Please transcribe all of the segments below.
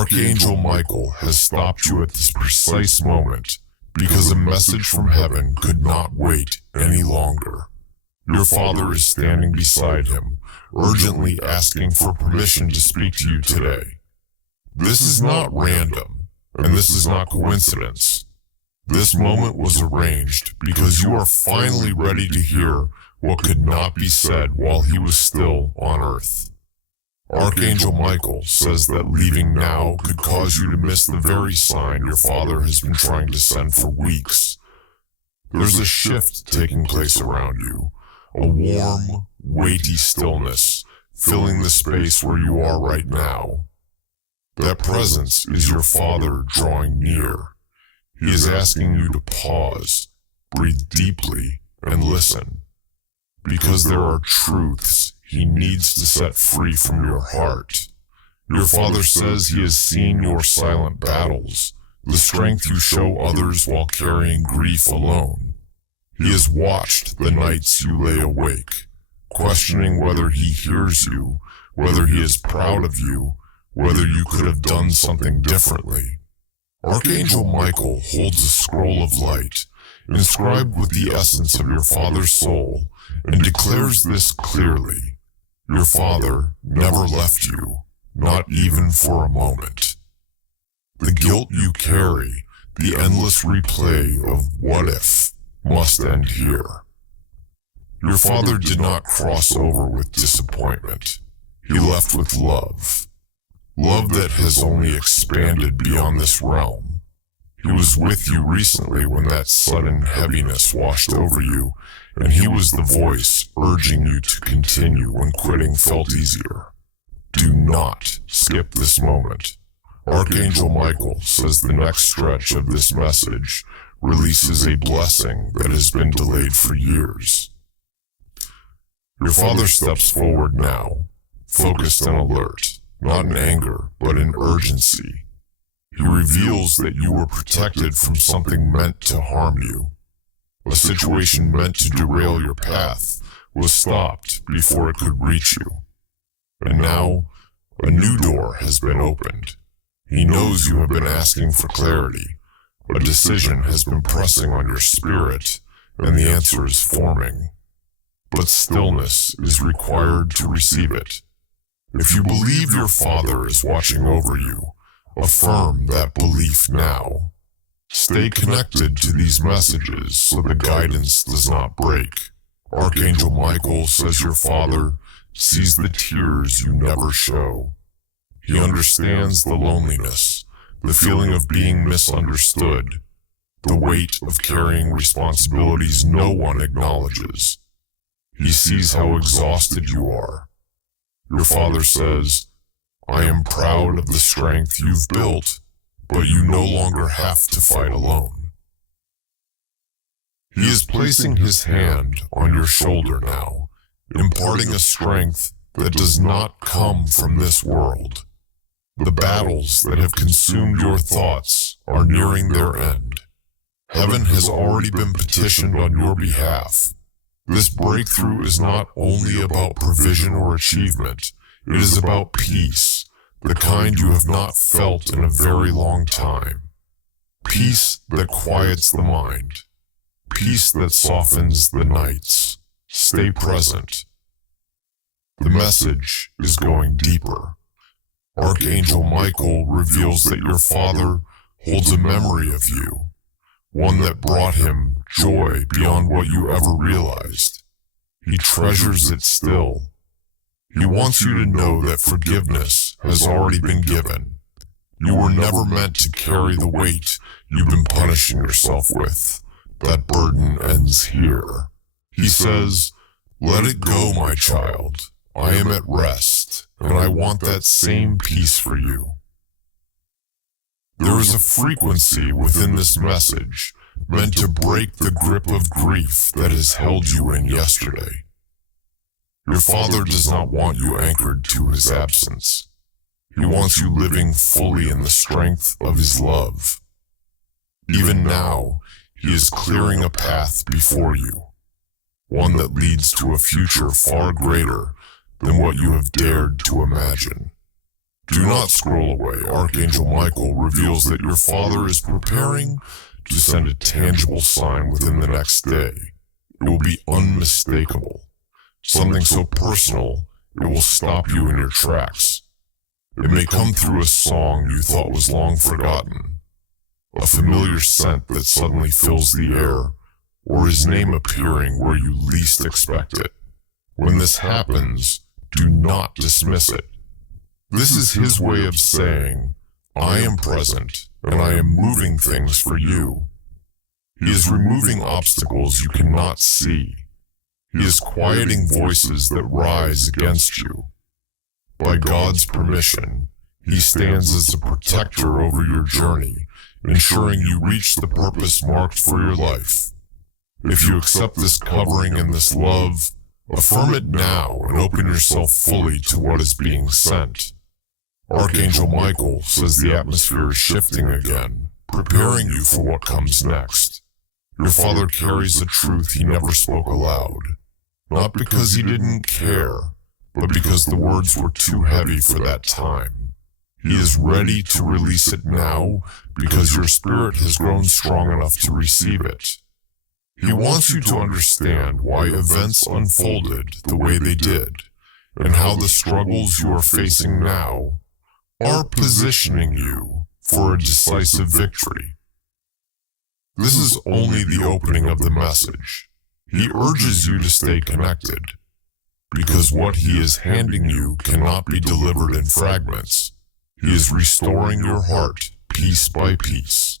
Archangel Michael has stopped you at this precise moment because a message from heaven could not wait any longer. Your father is standing beside him, urgently asking for permission to speak to you today. This is not random, and this is not coincidence. This moment was arranged because you are finally ready to hear what could not be said while he was still on earth. Archangel Michael says that leaving now could cause you to miss the very sign your father has been trying to send for weeks. There's a shift taking place around you, a warm, weighty stillness filling the space where you are right now. That presence is your father drawing near. He is asking you to pause, breathe deeply, and listen, because there are truths he needs to set free from your heart. Your father says he has seen your silent battles, the strength you show others while carrying grief alone. He has watched the nights you lay awake, questioning whether he hears you, whether he is proud of you, whether you could have done something differently. Archangel Michael holds a scroll of light, inscribed with the essence of your father's soul, and declares this clearly. Your father never left you, not even for a moment. The guilt you carry, the endless replay of what if, must end here. Your father did not cross over with disappointment. He left with love. Love that has only expanded beyond this realm. He was with you recently when that sudden heaviness washed over you, and he was the voice urging you to continue when quitting felt easier. Do not skip this moment. Archangel Michael says the next stretch of this message releases a blessing that has been delayed for years. Your father steps forward now, focused and alert. Not in anger, but in urgency. He reveals that you were protected from something meant to harm you. A situation meant to derail your path was stopped before it could reach you. And now, a new door has been opened. He knows you have been asking for clarity. A decision has been pressing on your spirit, and the answer is forming. But stillness is required to receive it. If you believe your father is watching over you, affirm that belief now. Stay connected to these messages so the guidance does not break. Archangel Michael says your father sees the tears you never show. He understands the loneliness, the feeling of being misunderstood, the weight of carrying responsibilities no one acknowledges. He sees how exhausted you are. Your father says, I am proud of the strength you've built, but you no longer have to fight alone. He is placing his hand on your shoulder now, imparting a strength that does not come from this world. The battles that have consumed your thoughts are nearing their end. Heaven has already been petitioned on your behalf. This breakthrough is not only about provision or achievement, it is about peace, the kind you have not felt in a very long time. Peace that quiets the mind. Peace that softens the nights. Stay present. The message is going deeper. Archangel Michael reveals that your father holds a memory of you, one that brought him joy beyond what you ever realized. He treasures it still. He wants you to know that forgiveness has already been given. You were never meant to carry the weight you've been punishing yourself with. That burden ends here. He says, let it go, my child. I am at rest, and I want that same peace for you. There is a frequency within this message meant to break the grip of grief that has held you in yesterday. Your father does not want you anchored to his absence. He wants you living fully in the strength of his love. Even now, he is clearing a path before you, one that leads to a future far greater than what you have dared to imagine. Do not scroll away. Archangel Michael reveals that your father is preparing to send a tangible sign within the next day. It will be unmistakable. Something so personal, it will stop you in your tracks. It may come through a song you thought was long forgotten, a familiar scent that suddenly fills the air, or his name appearing where you least expect it. When this happens, do not dismiss it. This is his way of saying, I am present, and I am moving things for you. He is removing obstacles you cannot see. He is quieting voices that rise against you. By God's permission, he stands as a protector over your journey, ensuring you reach the purpose marked for your life. If you accept this covering and this love, affirm it now and open yourself fully to what is being sent. Archangel Michael says the atmosphere is shifting again, preparing you for what comes next. Your father carries a truth he never spoke aloud, not because he didn't care, but because the words were too heavy for that time. He is ready to release it now because your spirit has grown strong enough to receive it. He wants you to understand why events unfolded the way they did, and how the struggles you are facing now are positioning you for a decisive victory. This is only the opening of the message. He urges you to stay connected, because what he is handing you cannot be delivered in fragments. He is restoring your heart piece by piece.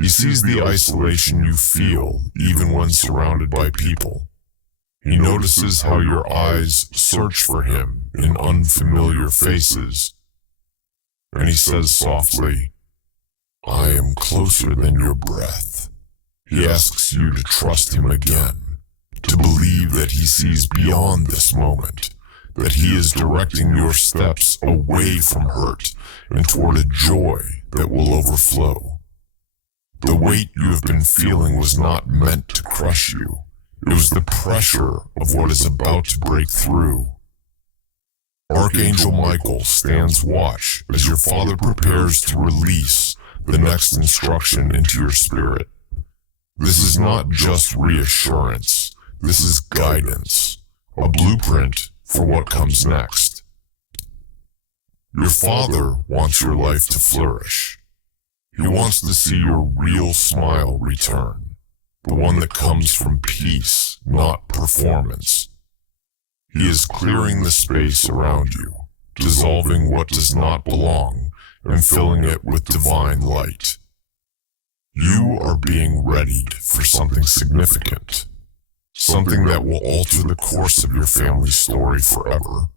He sees the isolation you feel even when surrounded by people. He notices how your eyes search for him in unfamiliar faces. And he says softly, I am closer than your breath. He asks you to trust him again, to believe that he sees beyond this moment, that he is directing your steps away from hurt and toward a joy that will overflow. The weight you have been feeling was not meant to crush you. It was the pressure of what is about to break through. Archangel Michael stands watch as your father prepares to release the next instruction into your spirit. This is not just reassurance. This is guidance, a blueprint for what comes next. Your father wants your life to flourish. He wants to see your real smile return, the one that comes from peace, not performance. He is clearing the space around you, dissolving what does not belong and filling it with divine light. You are being readied for something significant, something that will alter the course of your family's story forever.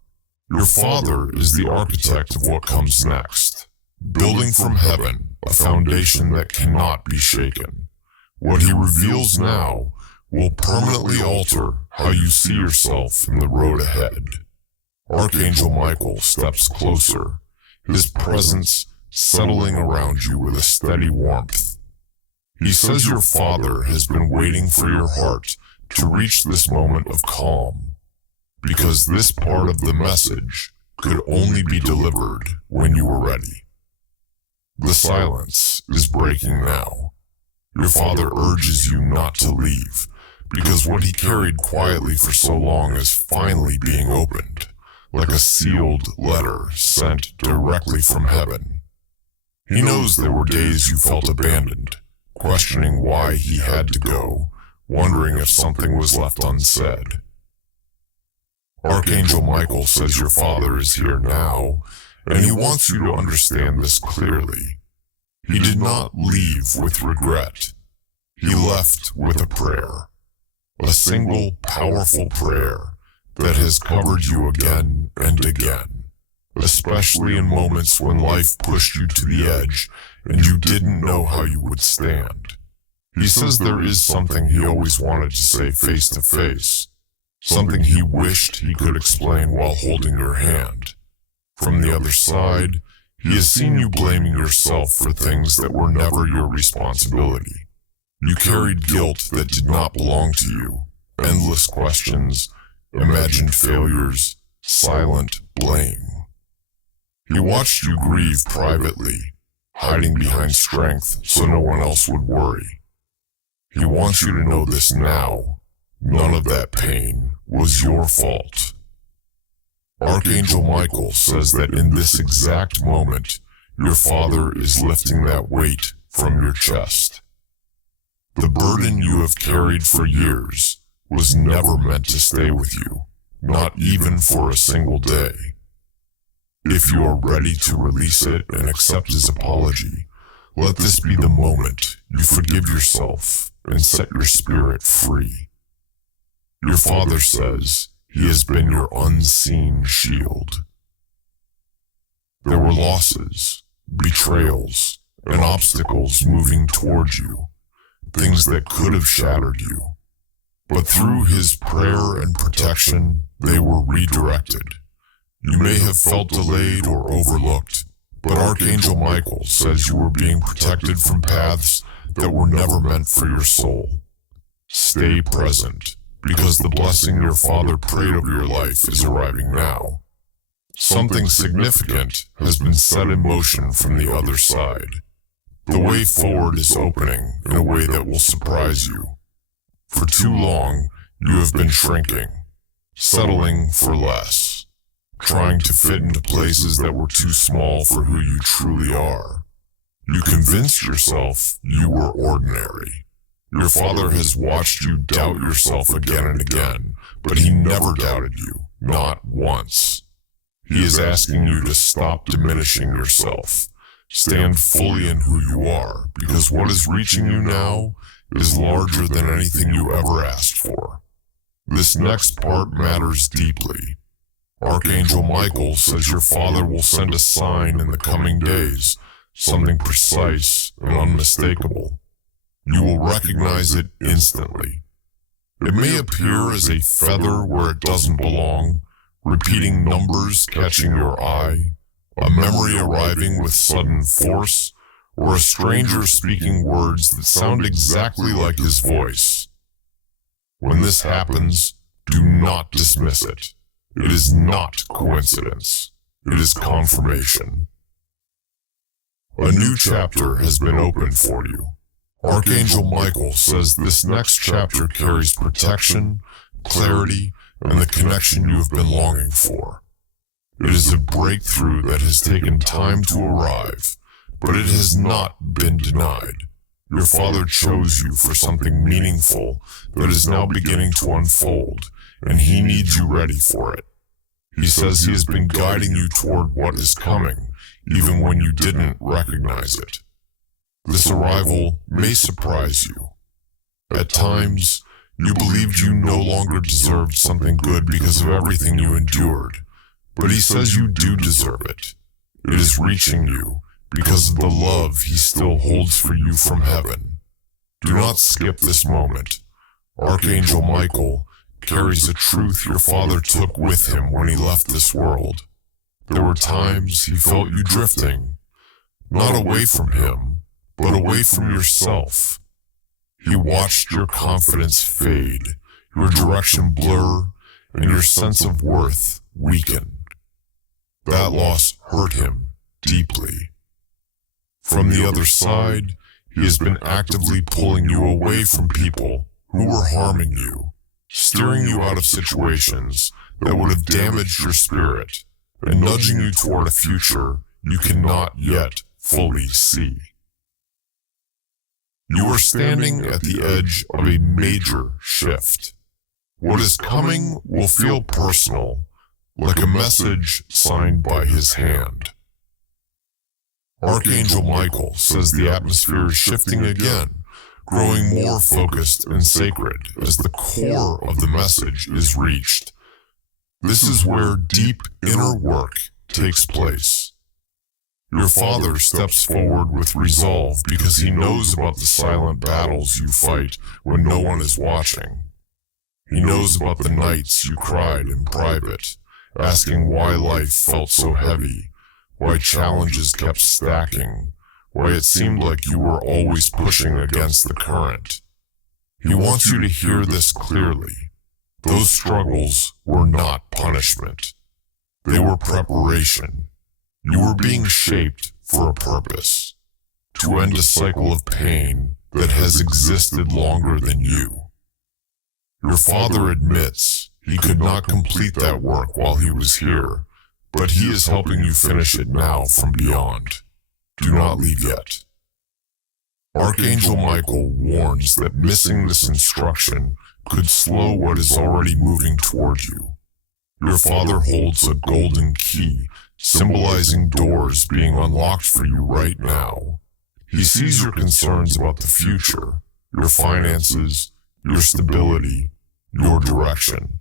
Your father is the architect of what comes next, building from heaven a foundation that cannot be shaken. What he reveals now will permanently alter how you see yourself in the road ahead. Archangel Michael steps closer, his presence settling around you with a steady warmth. He says your father has been waiting for your heart to reach this moment of calm, because this part of the message could only be delivered when you were ready. The silence is breaking now. Your father urges you not to leave, because what he carried quietly for so long is finally being opened, like a sealed letter sent directly from heaven. He knows there were days you felt abandoned, questioning why he had to go, wondering if something was left unsaid. Archangel Michael says your father is here now, and he wants you to understand this clearly. He did not leave with regret. He left with a prayer, a single powerful prayer that has covered you again and again, especially in moments when life pushed you to the edge and you didn't know how you would stand. He says there is something he always wanted to say face to face, something he wished he could explain while holding your hand. From the other side, he has seen you blaming yourself for things that were never your responsibility. You carried guilt that did not belong to you, endless questions, imagined failures, silent blame. He watched you grieve privately, hiding behind strength so no one else would worry. He wants you to know this now. None of that pain was your fault. Archangel Michael says that in this exact moment, your Father is lifting that weight from your chest. The burden you have carried for years was never meant to stay with you, not even for a single day. If you are ready to release it and accept his apology, let this be the moment you forgive yourself and set your spirit free. Your Father says he has been your unseen shield. There were losses, betrayals, and obstacles moving towards you, things that could have shattered you. But through his prayer and protection, they were redirected. You may have felt delayed or overlooked, but Archangel Michael says you were being protected from paths that were never meant for your soul. Stay present, because the blessing your Father prayed over your life is arriving now. Something significant has been set in motion from the other side. The way forward is opening in a way that will surprise you. For too long, you have been shrinking, settling for less, trying to fit into places that were too small for who you truly are. You convinced yourself you were ordinary. Your Father has watched you doubt yourself again and again, but he never doubted you, not once. He is asking you to stop diminishing yourself. Stand fully in who you are, because what is reaching you now is larger than anything you ever asked for. This next part matters deeply. Archangel Michael says your Father will send a sign in the coming days, something precise and unmistakable. You will recognize it instantly. It may appear as a feather where it doesn't belong, repeating numbers catching your eye, a memory arriving with sudden force, or a stranger speaking words that sound exactly like his voice. When this happens, do not dismiss it. It is not coincidence. It is confirmation. A new chapter has been opened for you. Archangel Michael says this next chapter carries protection, clarity, and the connection you have been longing for. It is a breakthrough that has taken time to arrive, but it has not been denied. Your Father chose you for something meaningful that is now beginning to unfold, and he needs you ready for it. He says he has been guiding you toward what is coming, even when you didn't recognize it. This arrival may surprise you. At times, you believed you no longer deserved something good because of everything you endured, but he says you do deserve it. It is reaching you because of the love he still holds for you from heaven. Do not skip this moment. Archangel Michael carries a truth your Father took with him when he left this world. There were times he felt you drifting, not away from him, but away from yourself. He watched your confidence fade, your direction blur, and your sense of worth weaken. That loss hurt him deeply. From the other side, he has been actively pulling you away from people who were harming you, steering you out of situations that would have damaged your spirit, and nudging you toward a future you cannot yet fully see. You are standing at the edge of a major shift. What is coming will feel personal, like a message signed by his hand. Archangel Michael says the atmosphere is shifting again, growing more focused and sacred as the core of the message is reached. This is where deep inner work takes place. Your Father steps forward with resolve because he knows about the silent battles you fight when no one is watching. He knows about the nights you cried in private, asking why life felt so heavy, why challenges kept stacking, why it seemed like you were always pushing against the current. He wants you to hear this clearly. Those struggles were not punishment. They were preparation. You were being shaped for a purpose, to end a cycle of pain that has existed longer than you. Your father admits he could not complete that work while he was here, but he is helping you finish it now from beyond. Do not leave yet. Archangel Michael warns that missing this instruction could slow what is already moving toward you. Your father holds a golden key, symbolizing doors being unlocked for you right now. He sees your concerns about the future, your finances, your stability, your direction.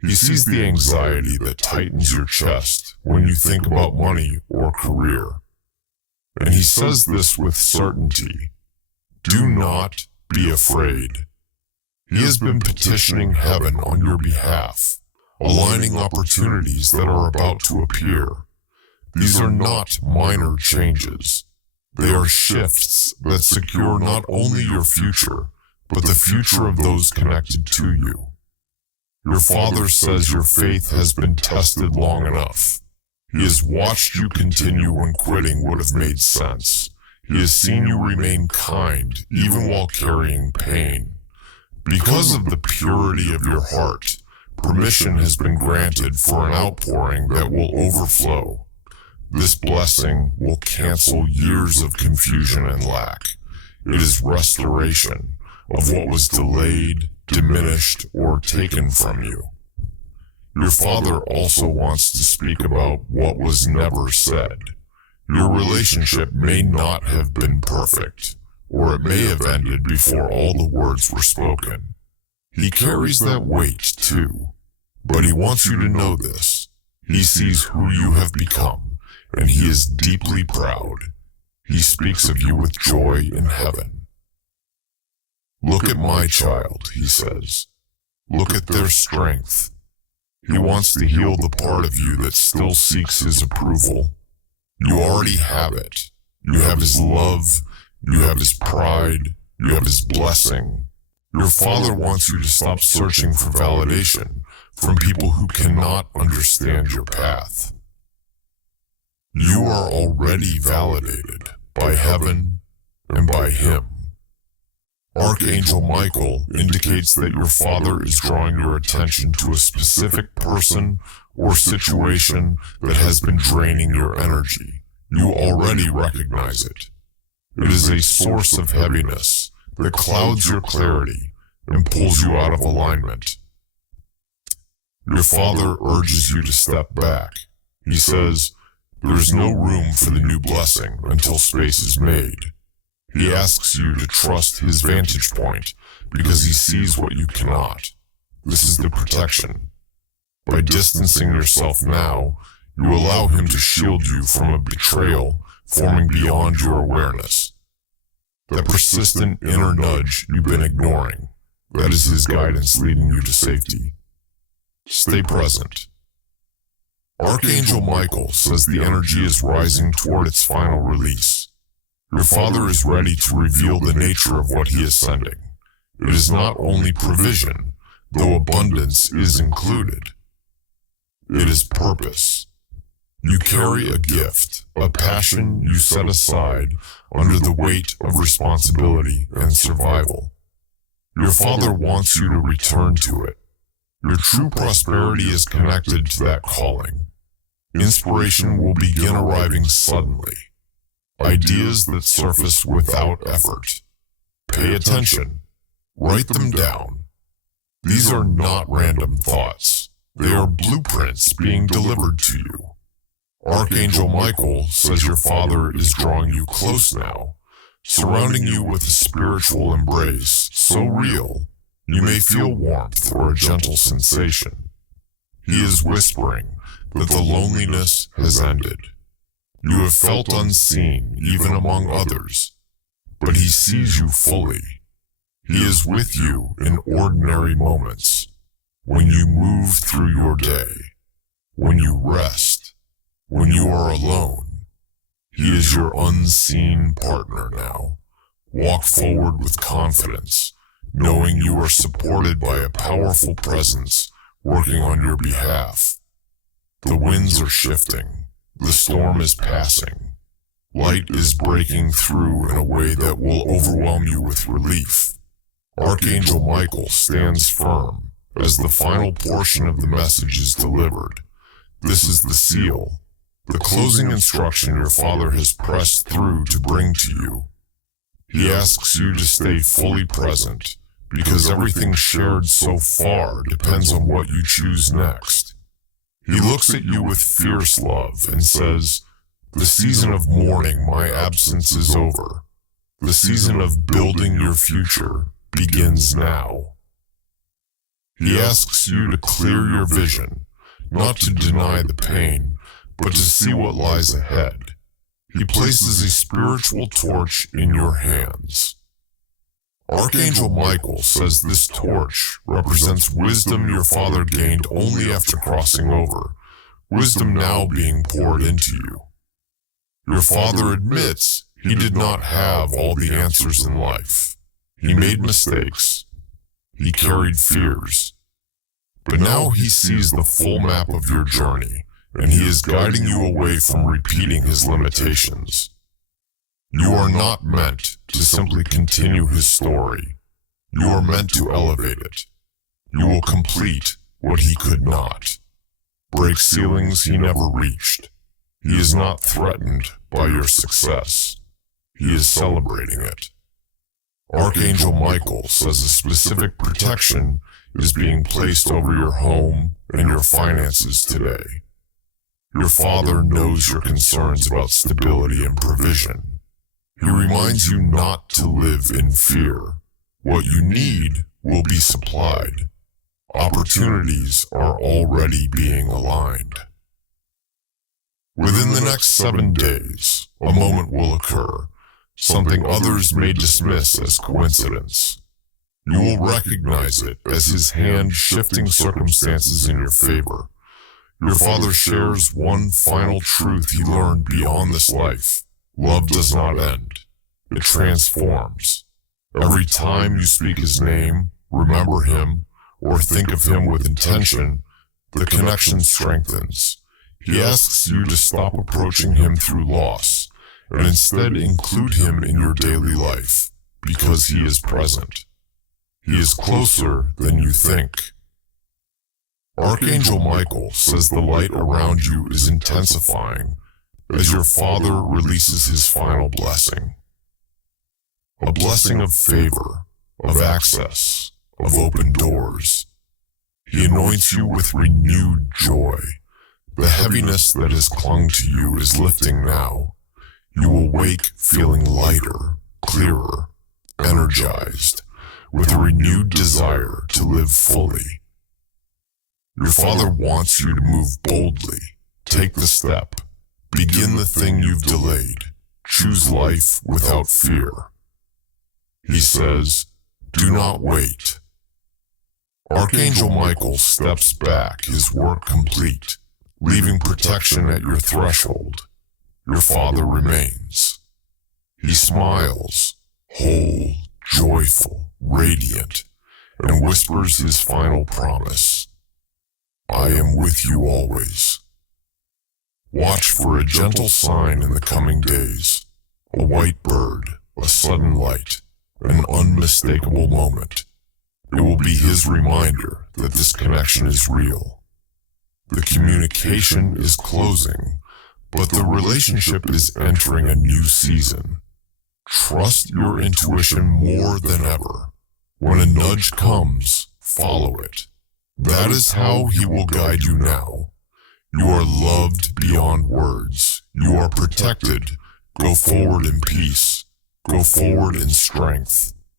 He sees the anxiety that tightens your chest when you think about money or career. And he says this with certainty. Do not be afraid. He has been petitioning heaven on your behalf, aligning opportunities that are about to appear. These are not minor changes. They are shifts that secure not only your future, but the future of those connected to you. Your father says your faith has been tested long enough. He has watched you continue when quitting would have made sense. He has seen you remain kind, even while carrying pain. Because of the purity of your heart, permission has been granted for an outpouring that will overflow. This blessing will cancel years of confusion and lack. It is restoration of what was delayed, diminished, or taken from you. Your father also wants to speak about what was never said. Your relationship may not have been perfect, or it may have ended before all the words were spoken. He carries that weight too, but he wants you to know this. He sees who you have become, and he is deeply proud. He speaks of you with joy in heaven. Look at my child, he says. Look at their strength. He wants to heal the part of you that still seeks his approval. You already have it. You have his love, you have his pride, you have his blessing. Your father wants you to stop searching for validation from people who cannot understand your path. You are already validated by heaven and by him. Archangel Michael indicates that your father is drawing your attention to a specific person or situation that has been draining your energy. You already recognize it. It is a source of heaviness that clouds your clarity and pulls you out of alignment. Your father urges you to step back. He says, there is no room for the new blessing until space is made. He asks you to trust his vantage point because he sees what you cannot. This is the protection. By distancing yourself now, you allow him to shield you from a betrayal forming beyond your awareness. That persistent inner nudge you've been ignoring, that is his guidance leading you to safety. Stay present. Archangel Michael says the energy is rising toward its final release. Your father is ready to reveal the nature of what he is sending. It is not only provision, though abundance is included. It is purpose. You carry a gift, a passion you set aside under the weight of responsibility and survival. Your father wants you to return to it. Your true prosperity is connected to that calling. Inspiration will begin arriving suddenly. Ideas that surface without effort. Pay attention. Write them down. These are not random thoughts. They are blueprints being delivered to you. Archangel Michael says your father is drawing you close now, surrounding you with a spiritual embrace so real, you may feel warmth or a gentle sensation. He is whispering that the loneliness has ended. You have felt unseen even among others, but he sees you fully. He is with you in ordinary moments, when you move through your day, when you rest, when you are alone. He is your unseen partner now. Walk forward with confidence, knowing you are supported by a powerful presence working on your behalf. The winds are shifting. The storm is passing. Light is breaking through in a way that will overwhelm you with relief. Archangel Michael stands firm as the final portion of the message is delivered. This is the seal, the closing instruction your Father has pressed through to bring to you. He asks you to stay fully present, because everything shared so far depends on what you choose next. He looks at you with fierce love and says, "The season of mourning my absence is over. The season of building your future begins now." He asks you to clear your vision, not to deny the pain, but to see what lies ahead. He places a spiritual torch in your hands. Archangel Michael says this torch represents wisdom your Father gained only after crossing over, wisdom now being poured into you. Your Father admits he did not have all the answers in life. He made mistakes. He carried fears. But now he sees the full map of your journey, and he is guiding you away from repeating his limitations. You are not meant to simply continue his story. You are meant to elevate it. You will complete what he could not. Break ceilings he never reached. He is not threatened by your success. He is celebrating it. Archangel Michael says a specific protection is being placed over your home and your finances today. Your Father knows your concerns about stability and provision. He reminds you not to live in fear. What you need will be supplied. Opportunities are already being aligned. Within the next 7 days, a moment will occur, something others may dismiss as coincidence. You will recognize it as his hand shifting circumstances in your favor. Your Father shares one final truth he learned beyond this life. Love does not end. It transforms. Every time you speak his name, remember him, or think of him with intention, the connection strengthens. He asks you to stop approaching him through loss, and instead include him in your daily life, because he is present. He is closer than you think. Archangel Michael says the light around you is intensifying as your Father releases his final blessing. A blessing of favor, of access, of open doors. He anoints you with renewed joy. The heaviness that has clung to you is lifting now. You will wake feeling lighter, clearer, energized, with a renewed desire to live fully. Your Father wants you to move boldly. Take the step. Begin the thing you've delayed. Choose life without fear. He says, "Do not wait." Archangel Michael steps back, his work complete, leaving protection at your threshold. Your Father remains. He smiles, whole, joyful, radiant, and whispers his final promise. "I am with you always." Watch for a gentle sign in the coming days. A white bird, a sudden light, an unmistakable moment. It will be his reminder that this connection is real. The communication is closing, but the relationship is entering a new season. Trust your intuition more than ever. When a nudge comes, follow it. That is how he will guide you now. You are loved beyond words. You are protected. Go forward in peace. Go forward in strength.